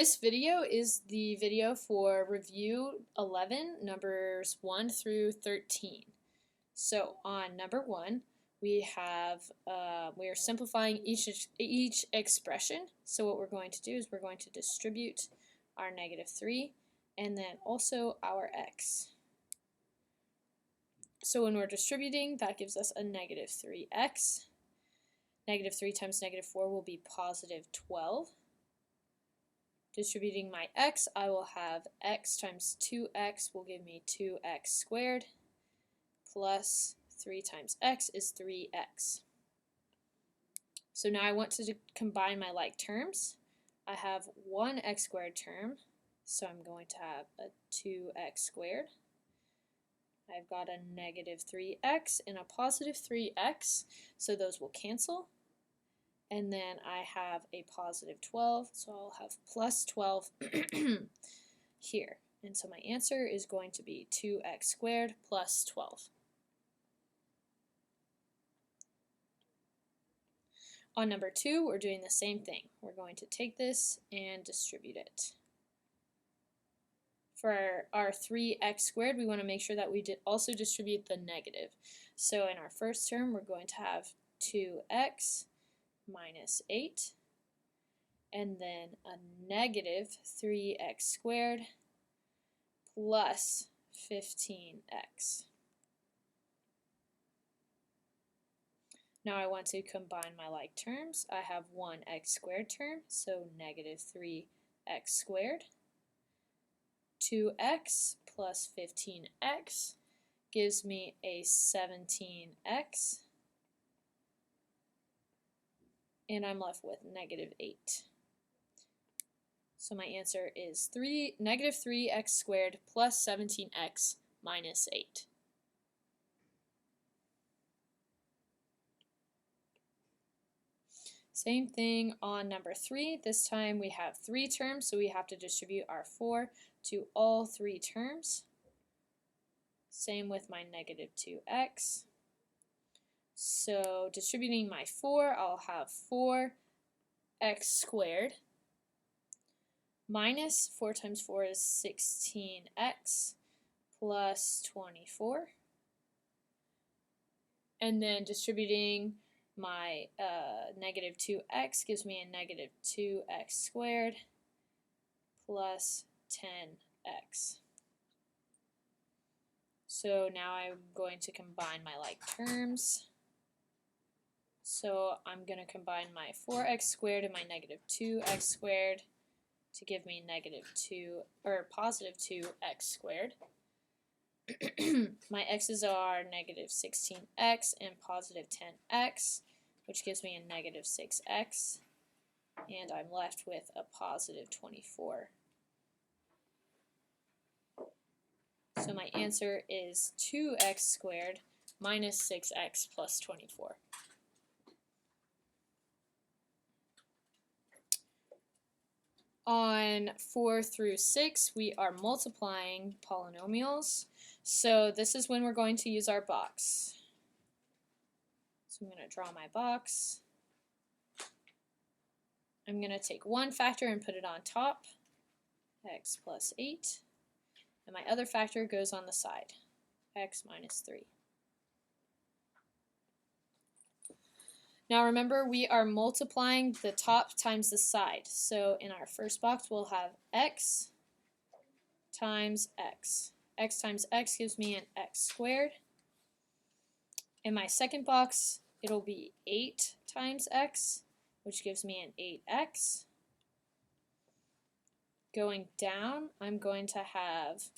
This video is the video for review 11, numbers 1 through 13. So on number 1, we are simplifying each expression. So what we're going to do is we're going to distribute our -3 and then also our x. So when we're distributing, that gives us a -3x. -3 times -4 will be positive 12. Distributing my x, I will have x times 2x will give me 2x squared plus 3 times x is 3x. So now I want to combine my like terms. I have one x squared term, so I'm going to have a 2x squared. I've got a -3x and a positive 3x, so those will cancel. And then I have a positive 12, so I'll have plus 12 here. And so my answer is going to be 2x squared plus 12. On number 2, we're doing the same thing. We're going to take this and distribute it. For our 3x squared, we want to make sure that we also distribute the negative. So in our first term, we're going to have 2x minus 8, and then a -3x squared plus 15x. Now I want to combine my like terms. I have one x squared term, so -3x squared. 2x plus 15x gives me a 17x. And I'm left with -8. So my answer is -3x squared plus 17x minus 8. Same thing on number 3. This time we have 3 terms, so we have to distribute our 4 to all 3 terms. Same with my -2x. So distributing my 4, I'll have 4x squared minus 4 times 4 is 16x plus 24. And then distributing my -2x gives me a -2x squared plus 10x. So now I'm going to combine my like terms. So I'm going to combine my 4x squared and my -2x squared to give me positive 2x squared. My x's are -16x and positive 10x, which gives me a -6x, and I'm left with a positive 24. So my answer is 2x squared minus 6x plus 24. On 4 through 6, we are multiplying polynomials. So this is when we're going to use our box. So I'm going to draw my box. I'm going to take one factor and put it on top, x plus 8. And my other factor goes on the side, x minus 3. Now remember, we are multiplying the top times the side. So in our first box, we'll have x times x. X times x gives me an x squared. In my second box, it'll be 8 times x, which gives me an 8x. Going down, I'm going to have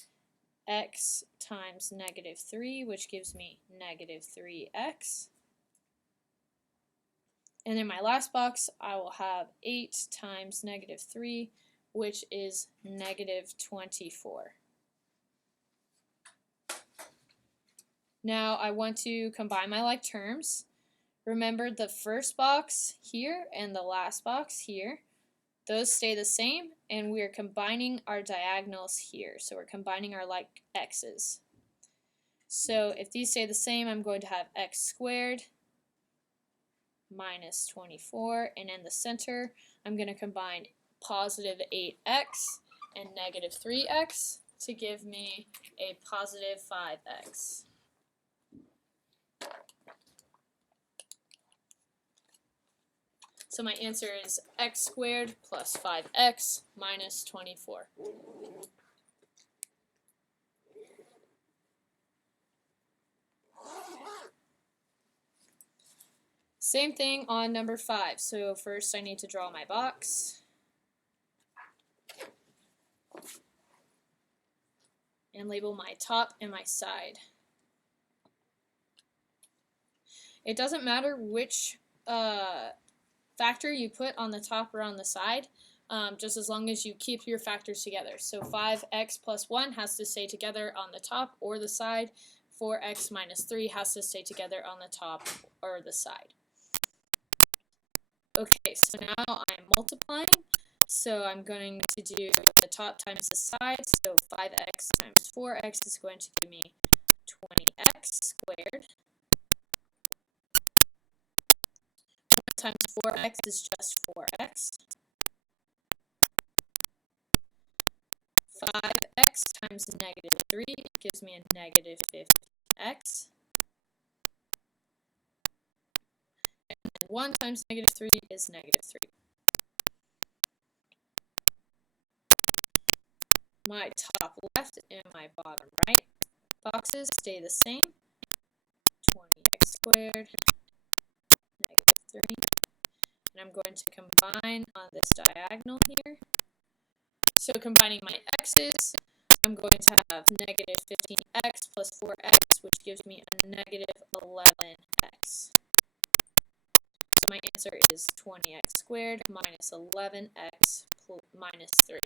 x times -3, which gives me -3x. And in my last box, I will have 8 times -3, which is -24. Now I want to combine my like terms. Remember the first box here and the last box here. Those stay the same, and we are combining our diagonals here. So we're combining our like x's. So if these stay the same, I'm going to have x squared minus 24, and in the center I'm going to combine positive 8x and negative 3x to give me a positive 5x. So my answer is x squared plus 5x minus 24. Same thing on number 5. So first I need to draw my box. And label my top and my side. It doesn't matter which factor you put on the top or on the side, just as long as you keep your factors together. So 5x plus 1 has to stay together on the top or the side. 4x minus 3 has to stay together on the top or the side. Okay, so now I'm multiplying. So I'm going to do the top times the side. So 5x times 4x is going to give me 20x squared. 1 times 4x is just 4x. 5x times negative 3 gives me a negative 50x. And 1 times negative 3 is negative 3. My top left and my bottom right boxes stay the same. 20x squared, negative 3. And I'm going to combine on this diagonal here. So combining my x's, I'm going to have negative 15x plus 4x, which gives me a negative 11x. So my answer is 20x squared minus 11x minus 3.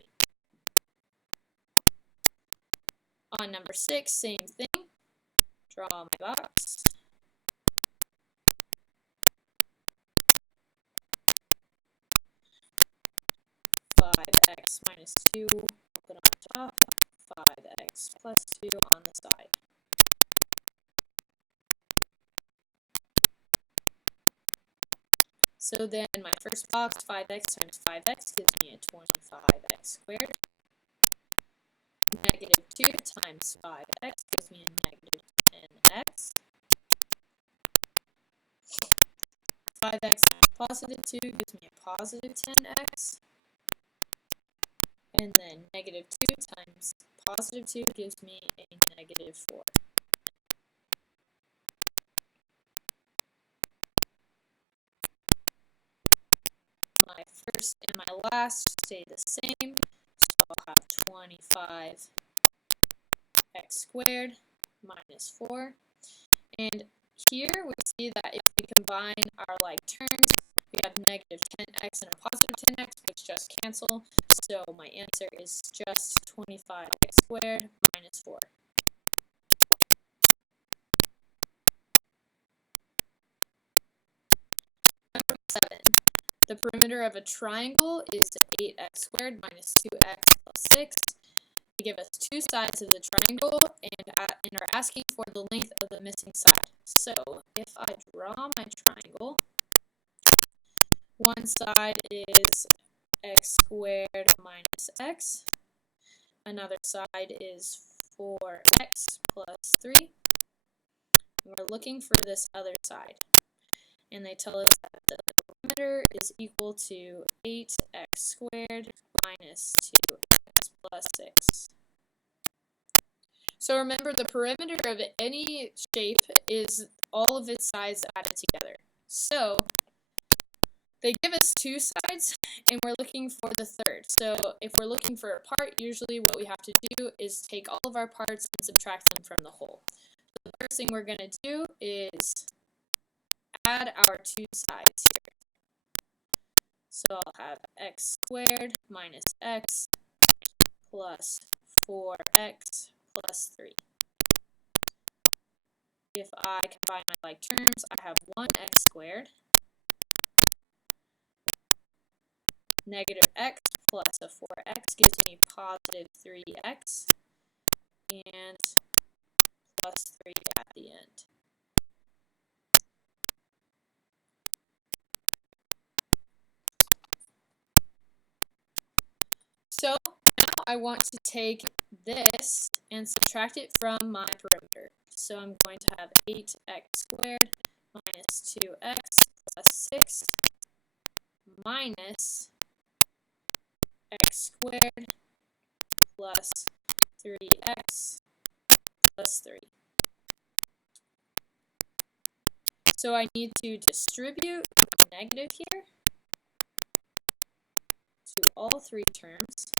On number 6, same thing. Draw my box. X minus 2, put on top, 5x plus 2 on the side. So then my first box, 5x times 5x gives me a 25x squared. Negative 2 times 5x gives me a negative 10x. 5x times positive 2 gives me a positive 10x. And then negative 2 times positive 2 gives me a negative 4. My first and my last stay the same, so I'll have 25x squared minus 4. And here we see that if we combine our like terms, we have negative 10x and a positive 10x, which just cancel. So my answer is just 25x squared minus 4. Number 7. The perimeter of a triangle is 8x squared minus 2x plus 6. They give us two sides of the triangle and are asking for the length of the missing side. So if I draw my triangle, one side is x squared minus x. Another side is 4x plus 3. And we're looking for this other side. And they tell us that the perimeter is equal to 8x squared minus 2x plus 6. So remember, the perimeter of any shape is all of its sides added together. So they give us two sides, and we're looking for the third. So if we're looking for a part, usually what we have to do is take all of our parts and subtract them from the whole. So the first thing we're going to do is add our two sides here. So I'll have x squared minus x plus 4x plus 3. If I combine my like terms, I have 1x squared negative x plus a 4x gives me positive 3x and plus 3 at the end. So now I want to take this and subtract it from my perimeter. So I'm going to have 8x squared minus 2x plus 6 minus x squared plus 3x plus 3. So I need to distribute negative here to all three terms.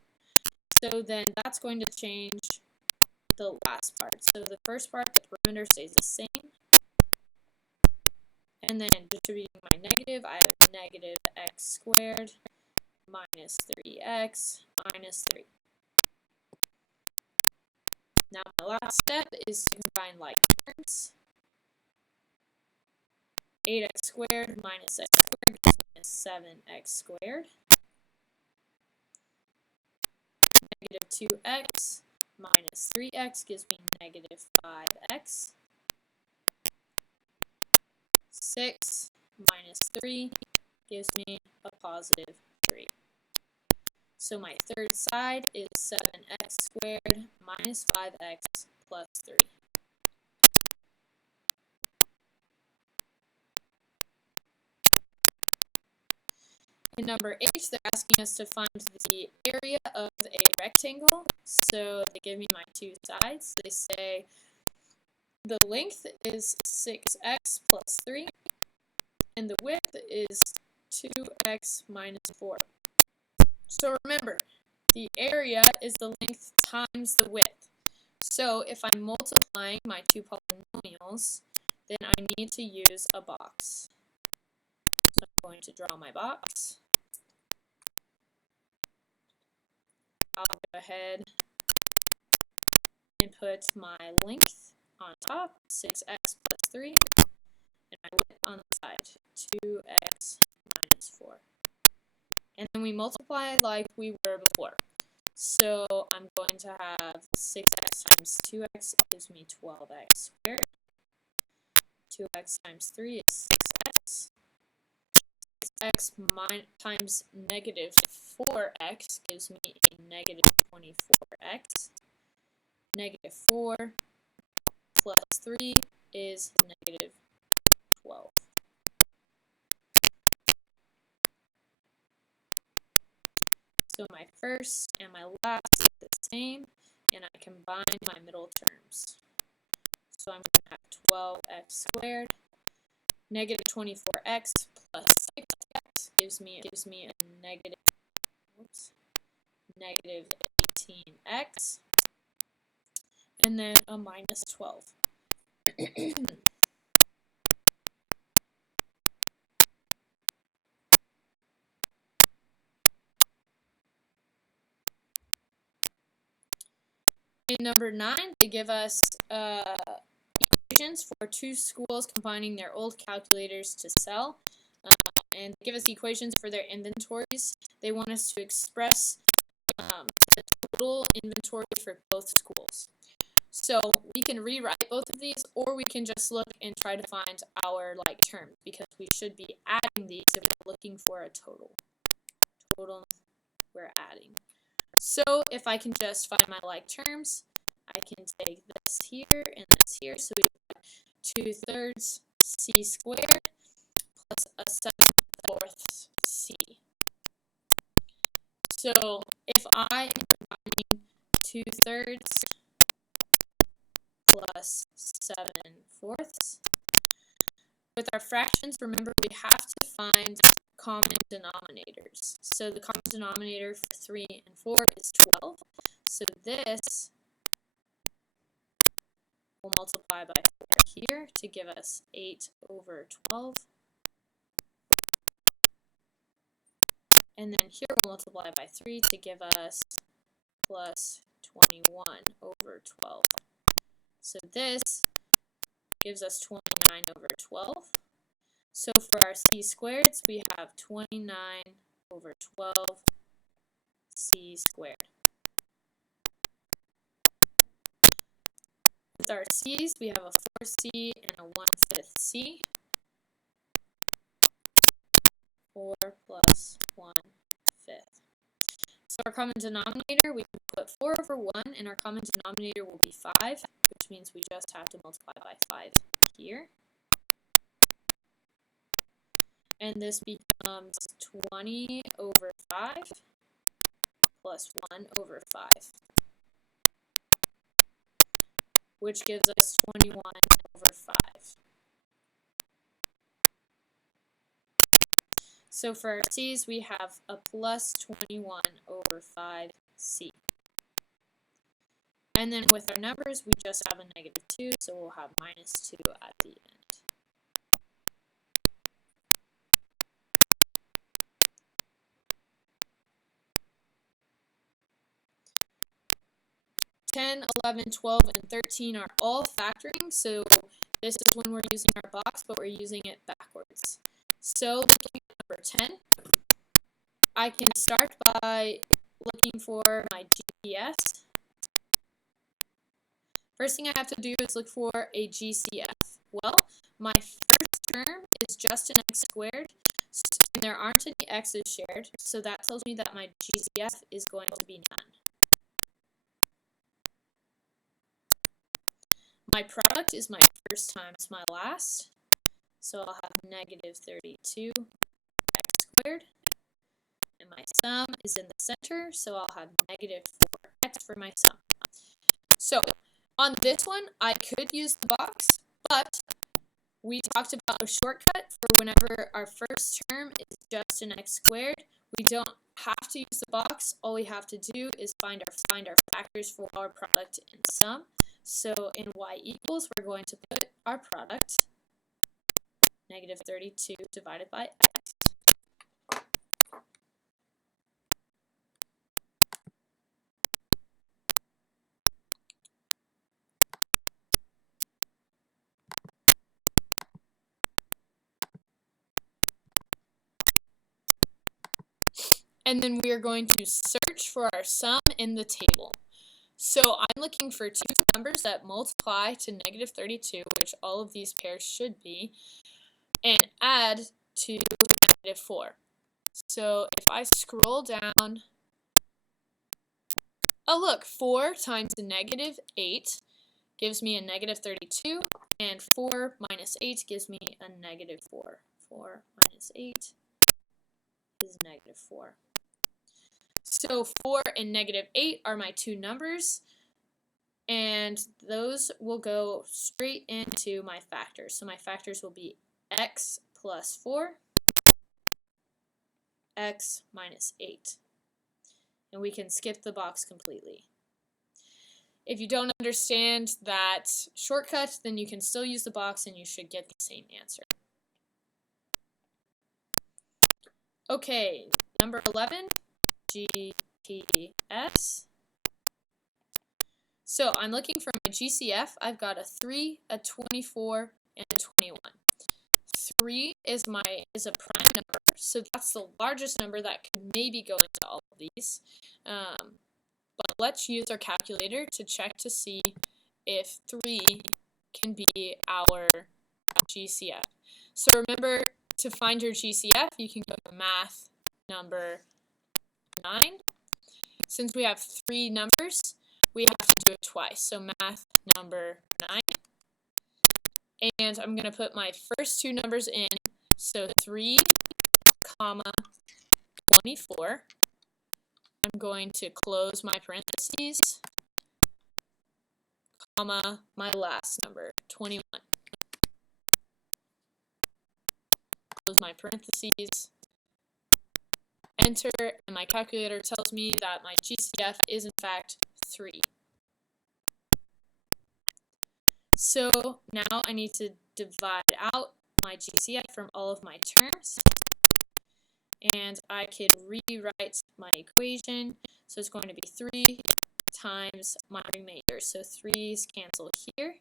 So then that's going to change the last part. So the first part, the perimeter stays the same. And then distributing my negative, I have negative x squared minus 3x minus 3. Now my last step is to combine like terms. 8x squared minus x squared gives me 7x squared. Negative 2x minus 3x gives me negative 5x. 6 minus 3 gives me a positive 3. So my third side is 7x squared minus 5x plus 3. In number 8, they're asking us to find the area of a rectangle. So they give me my two sides. They say the length is 6x plus 3, and the width is 2x minus 4. So remember, the area is the length times the width. So if I'm multiplying my two polynomials, then I need to use a box. So I'm going to draw my box. I'll go ahead and put my length on top, 6x plus 3, and my width on the side, 2x minus 4. And then we multiply like we were before. So I'm going to have 6x times 2x gives me 12x squared. 2x times 3 is 6x. 6x times negative 4x gives me a negative 24x. Negative 4 plus 3 is negative 12. So my first and my last is the same, and I combine my middle terms. So I'm going to have 12x squared. Negative 24x plus 6x gives me a negative 18x, and then a minus 12. In number 9, they give us equations for two schools combining their old calculators to sell, and they give us equations for their inventories. They want us to express the total inventory for both schools. So we can rewrite both of these, or we can just look and try to find our like terms, because we should be adding these if we're looking for a total. Total we're adding. So if I can just find my like terms, I can take this here and this here. So we have 2/3 c squared plus a 7/4 c. So if I am combining 2/3 plus 7/4, with our fractions, remember we have to find common denominators. So the common denominator for 3 and 4 is 12. So this will multiply by 4 here to give us 8/12. And then here we'll multiply by 3 to give us plus 21/12. So this gives us 29/12. So for our c squareds, we have 29/12 c squared. With our c's, we have a 4c and a 1/5 c. 4 plus 1/5. So our common denominator, we can put 4 over 1, and our common denominator will be 5, which means we just have to multiply by 5 here. And this becomes 20 over 5 plus 1 over 5, which gives us 21 over 5. So for our c's, we have a plus 21 over 5c. And then with our numbers, we just have a negative 2, so we'll have minus 2 at the end. (10, 11, 12, and 13 are all factoring, so this is when we're using our box, but we're using it backwards. So looking at number 10, I can start by looking for my GCF. First thing I have to do is look for a GCF. Well, my first term is just an x squared, and there aren't any x's shared, so that tells me that my GCF is going to be none. My product is my first times my last, so I'll have negative 32 x squared. And my sum is in the center, so I'll have negative 4x for my sum. So on this one, I could use the box, but we talked about a shortcut for whenever our first term is just an x squared. We don't have to use the box. All we have to do is find our factors for our product and sum. So in y equals, we're going to put our product, negative 32 divided by x. And then we are going to search for our sum in the table. So I'm looking for two numbers that multiply to negative 32, which all of these pairs should be, and add to negative 4. So if I scroll down, oh look, 4 times a negative 8 gives me a negative 32, and 4 minus 8 gives me a negative 4. 4 minus 8 is negative 4. So 4 and negative 8 are my two numbers, and those will go straight into my factors. So my factors will be x plus 4, x minus 8. And we can skip the box completely. If you don't understand that shortcut, then you can still use the box and you should get the same answer. Okay, number 11, GPS. So I'm looking for my GCF. I've got a 3, a 24, and a 21. 3 is a prime number, so that's the largest number that could maybe go into all of these. But let's use our calculator to check to see if 3 can be our GCF. So remember, to find your GCF, you can go to math number 9. Since we have 3 numbers, we have to do it twice. So math number 9. And I'm going to put my first two numbers in. So 3, 24. I'm going to close my parentheses, comma, my last number, 21. Close my parentheses, enter, and my calculator tells me that my GCF is in fact 3. So now I need to divide out my GCF from all of my terms, and I could rewrite my equation. So it's going to be 3 times my remainder. So 3's cancel here.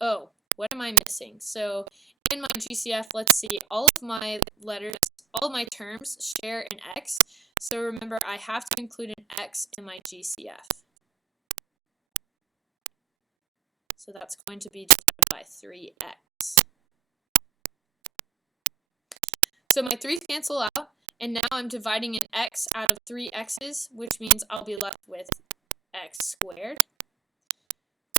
Oh, what am I missing? So in my GCF, let's see, all of my letters, all of my terms share an x. So remember, I have to include an x in my GCF. So that's going to be divided by 3x. So my 3's cancel out, And now I'm dividing an x out of 3 x's, which means I'll be left with x squared.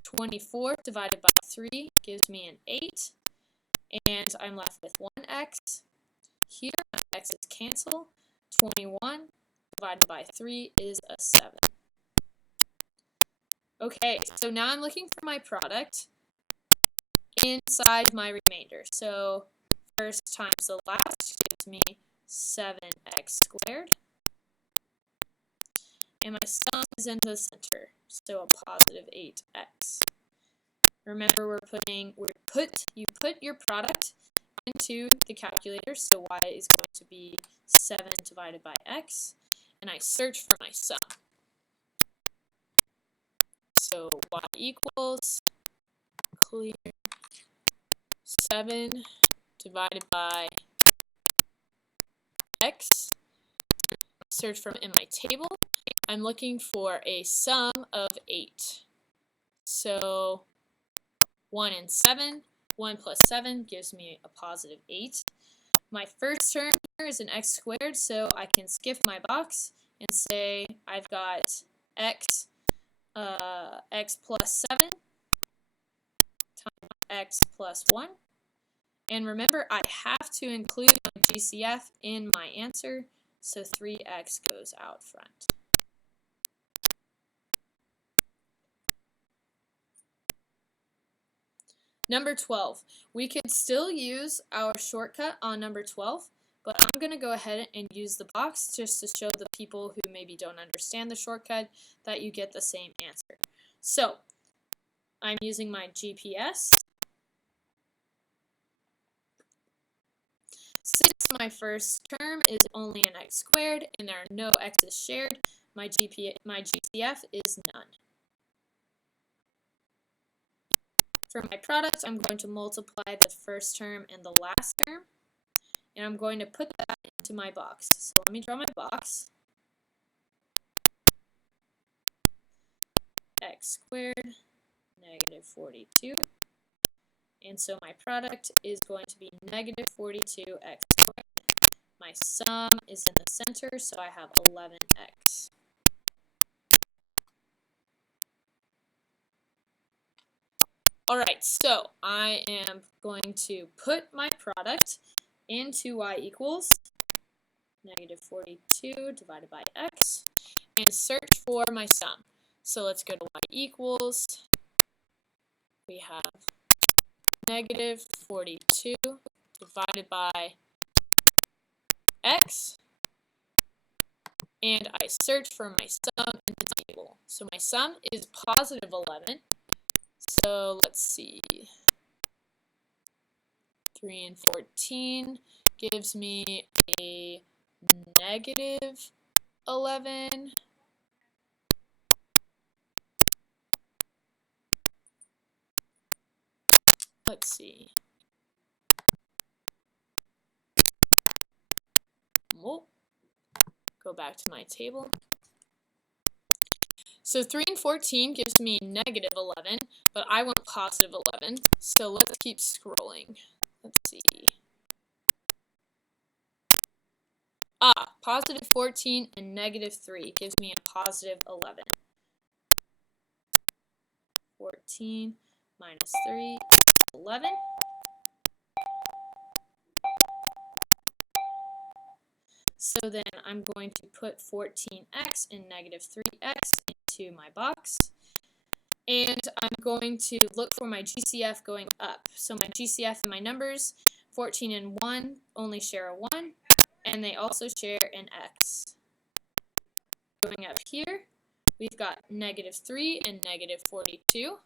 24 divided by 3 gives me an 8, and I'm left with 1x. Here, my x's cancel. 21 divided by 3 is a 7. Okay, so now I'm looking for my product inside my remainder. So first times the last gives me 7x squared. And my sum is in the center, so a positive 8x. Remember, you put your product into the calculator, so y is going to be 7 divided by x, and I search for my sum. So y equals clear 7 divided by x. Search from in my table. I'm looking for a sum of 8. So 1 and 7. 1 plus 7 gives me a positive 8. My first term here is an x squared, so I can skip my box and say I've got x plus 7 times x plus 1. And remember, I have to include my GCF in my answer, so 3x goes out front. Number 12. We could still use our shortcut on number 12, but I'm going to go ahead and use the box just to show the people who maybe don't understand the shortcut that you get the same answer. So I'm using my GPS. Since my first term is only an x squared and there are no x's shared, my GCF is none. For my product, I'm going to multiply the first term and the last term, and I'm going to put that into my box. So let me draw my box. X squared, negative 42. And so my product is going to be negative 42x squared. My sum is in the center, so I have 11x. Alright, so I am going to put my product into y equals negative 42 divided by x and search for my sum. So let's go to y equals, we have negative 42 divided by x, and I search for my sum in the table. So my sum is positive 11. So let's see, 3 and 14 gives me a negative 11. Let's see. Go back to my table. So 3 and 14 gives me negative 11, but I want positive 11. So let's keep scrolling. Let's see. Positive 14 and negative 3 gives me a positive 11. 14 minus 3 is 11. So then I'm going to put 14x and negative 3x into my box. And I'm going to look for my GCF going up. So my GCF and my numbers, 14 and 1 only share a 1, and they also share an x. Going up here, we've got negative 3 and negative 42.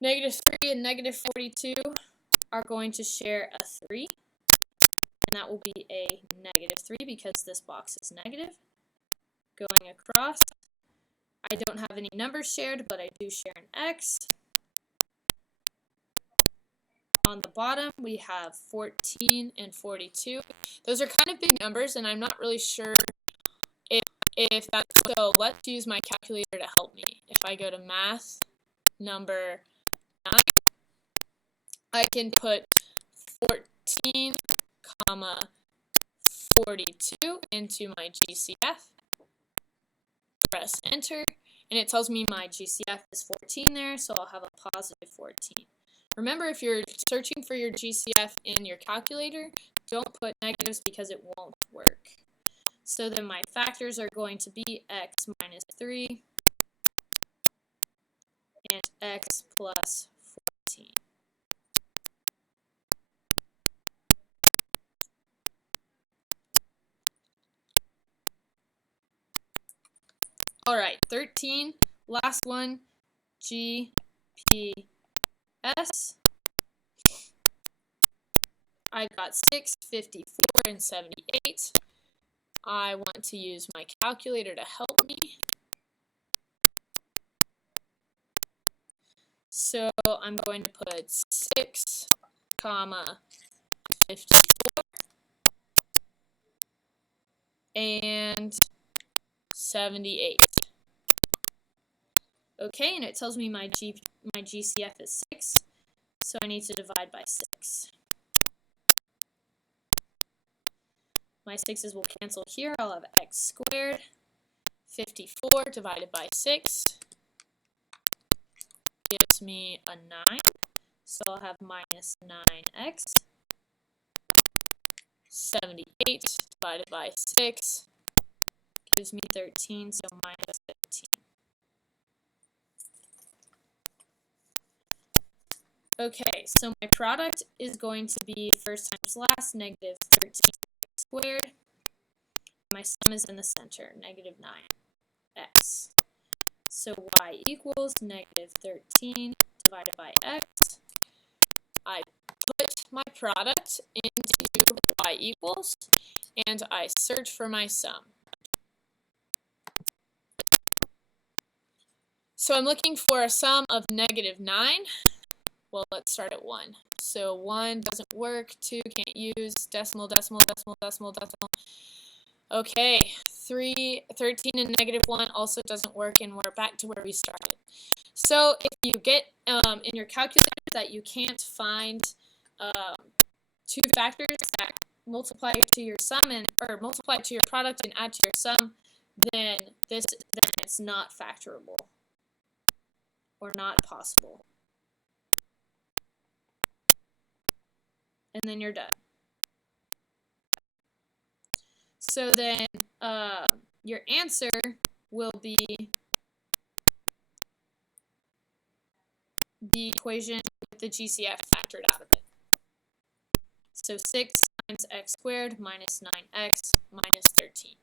Negative 3 and negative 42 are going to share a 3. And that will be a negative 3 because this box is negative. Going across, I don't have any numbers shared, but I do share an x. On the bottom, we have 14 and 42. Those are kind of big numbers, and I'm not really sure if that's so. Let's use my calculator to help me. If I go to math number 9, I can put 14, comma 42 into my GCF. Press enter, and it tells me my GCF is 14 there, so I'll have a positive 14. Remember, if you're searching for your GCF in your calculator, don't put negatives because it won't work. So then my factors are going to be x minus 3 and x plus 14. All right, 13, last one, GPS. I've got 6, 54, and 78. I want to use my calculator to help me. So I'm going to put 6, 54, and 78. Okay, and it tells me my GCF is 6, so I need to divide by 6. My 6's will cancel here. I'll have x squared. 54 divided by 6 gives me a 9. So I'll have minus 9x. 78 divided by 6 gives me 13, so minus 13. Okay, so my product is going to be first times last, negative 13 squared. My sum is in the center, negative 9x. So y equals negative 13 divided by x. I put my product into y equals, and I search for my sum. So I'm looking for a sum of negative 9. Well, let's start at 1. So 1 doesn't work, 2 can't use, decimal, decimal, decimal, decimal, decimal. Okay, 13 and negative 1 also doesn't work, and we're back to where we started. So if you get in your calculator that you can't find two factors that multiply to your sum or multiply to your product and add to your sum, then it's not factorable or not possible. And then you're done. So then your answer will be the equation with the GCF factored out of it. So 6 times x squared minus 9x minus 13.